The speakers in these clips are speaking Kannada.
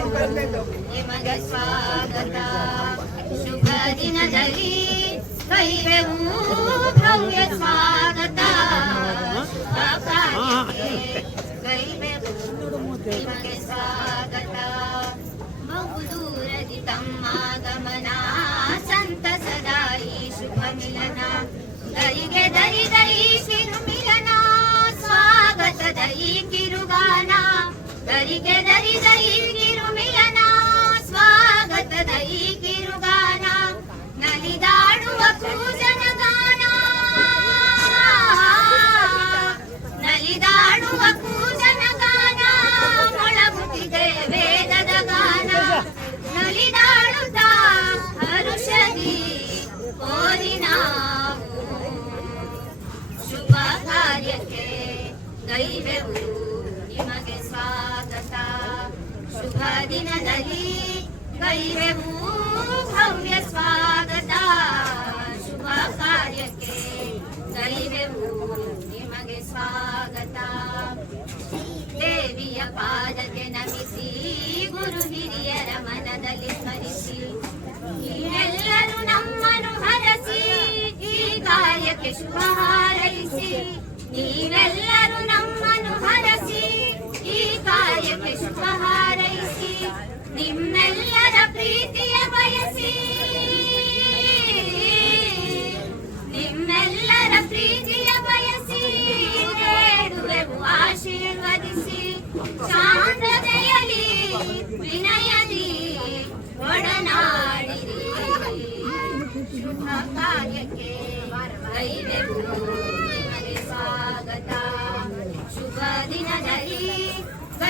ನಿಮಗೆ ಸ್ವಾಗತ ಶುಭ ದಿನದಲ್ಲಿ ಕೈವೆವು ಭವ್ಯ ಸ್ವಾಗತ ಶುಭ ಕಾರ್ಯಕ್ಕೆ ಕೈವೆವು ನಿಮಗೆ ಸ್ವಾಗತ ಬಹುದೂರದಿ ತಮ್ಮ ಗಮನ ಸಂತಸದಾಯಿ ಶುಭ ಮಿಲನ ದರಿಗೆ ದರಿ ದರಿ ಕಿರು ನಿಮಗೆ ಸ್ವಾಗತ. ಶುಭ ದಿನದಲ್ಲಿ ಗೈವೆವು ಭವ್ಯ ಸ್ವಾಗತ. ಶುಭ ಕಾರ್ಯಕ್ಕೆ ಗೈವೆವು ನಿಮಗೆ ಸ್ವಾಗತ. ದೇವಿಯ ಪಾದಕ್ಕೆ ನಮಿಸಿ, ಗುರು ಹಿರಿಯರ ಮನದಲ್ಲಿ ಸ್ಮರಿಸಿ ಎಲ್ಲರೂ ನಮ್ಮನ್ನು ಹರಸಿ, ಈ ಕಾರ್ಯಕ್ಕೆ ಶುಭ ಶುಭ ಹಾರೈಸಿ ನಿಮ್ಮೆಲ್ಲರ ಪ್ರೀತಿಯ ಬಯಸಿ. ನಿಮ್ಮೆಲ್ಲರ ಪ್ರೀತಿಯ ಬಯಸಿ, ಬೇಡುವೆವು ಆಶೀರ್ವದಿಸಿ. ಶಾಂತತೆಯಲಿ ವಿನಯದಿ, ಒಡನಾಡಿರಿ. ಶುಭ ಕಾರ್ಯಕ್ಕೆ ಕೈವೆವು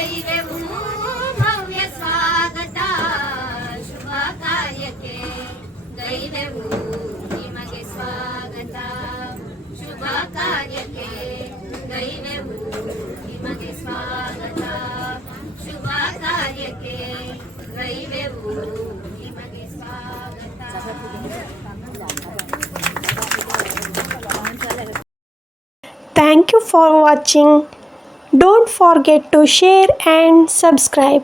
ಕೈವೆವು ಭವ್ಯ ಸ್ವಾಗತ ಶುಭ ಕಾರ್ಯಕ್ಕೆ ಗೈವೆವು ನಿಮಗೆ ಸ್ವಾಗತ ಶುಭ ಕಾರ್ಯಕ್ಕೆ ಗೈವೆವು ನಿಮಗೆ ಸ್ವಾಗತ ಶುಭ ಕಾರ್ಯಕ್ಕೆ ಗೈವೆವು ನಿಮಗೆ ಸ್ವಾಗತ Thank you for watching. Don't forget to share and subscribe.